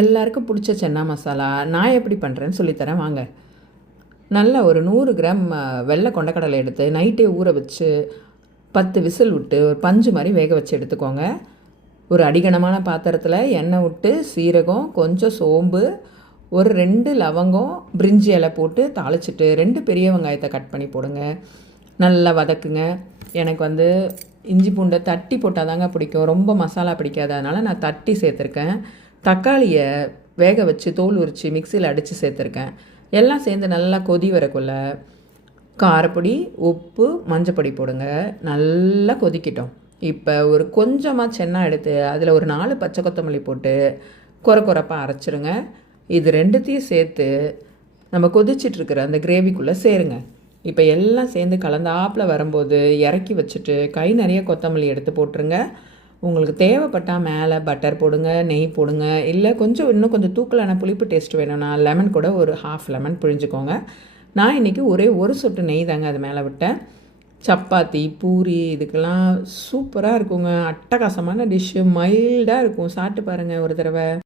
எல்லாருக்கும் பிடிச்ச சென்னா மசாலா நான் எப்படி பண்ணுறேன்னு சொல்லித்தரேன் வாங்க. நல்லா ஒரு 100 கிராம் வெள்ளை கொண்டக்கடலை எடுத்து நைட்டே ஊற வச்சு 10 விசில் விட்டு ஒரு பஞ்சு மாதிரி வேக வச்சு எடுத்துக்கோங்க. ஒரு அடிகனமான பாத்திரத்தில் எண்ணெய் விட்டு சீரகம், கொஞ்சம் சோம்பு, ஒரு 2 லவங்கம், பிரிஞ்சி இலை போட்டு தாளிச்சிட்டு 2 பெரிய வெங்காயத்தை கட் பண்ணி போடுங்க. நல்லா வதக்குங்க. எனக்கு இஞ்சி பூண்டை தட்டி போட்டால் தாங்க பிடிக்கும், ரொம்ப மசாலா பிடிக்காது, அதனால் நான் தட்டி சேர்த்துருக்கேன். தக்காளியை வேக வச்சு தோல் உரித்து மிக்சியில் அடித்து சேர்த்துருக்கேன். எல்லாம் சேர்ந்து நல்லா கொதி வரக்குள்ள காரப்பொடி, உப்பு, மஞ்சப்பொடி போடுங்க. நல்லா கொதிக்கிட்டோம். இப்போ ஒரு கொஞ்சமாக சென்னா எடுத்து அதில் ஒரு 4 பச்சை கொத்தமல்லி போட்டு குறைப்பாக அரைச்சிருங்க. இது ரெண்டுத்தையும் சேர்த்து நம்ம கொதிச்சிட்ருக்கிற அந்த கிரேவிக்குள்ளே சேருங்க. இப்போ எல்லாம் சேர்ந்து கலந்தாப்பில் வரும்போது இறக்கி வச்சுட்டு கை நிறைய கொத்தமல்லி எடுத்து போட்டுருங்க. உங்களுக்கு தேவைப்பட்டால் மேலே பட்டர் போடுங்க, நெய் போடுங்க, இல்லை இன்னும் கொஞ்சம் தூக்கலான புளிப்பு டேஸ்ட் வேணும்னா லெமன் கூட ஒரு 1/2 லெமன் பிழிஞ்சுக்கோங்க. நான் இன்றைக்கி ஒரே ஒரு சொட்டு நெய் தாங்க அது மேலே விட்டேன். சப்பாத்தி, பூரி இதுக்கெல்லாம் சூப்பராக இருக்குங்க. அட்டகாசமான டிஷ்ஷு, மைல்டாக இருக்கும். சாப்பிட்டு பாருங்கள் ஒரு தடவை.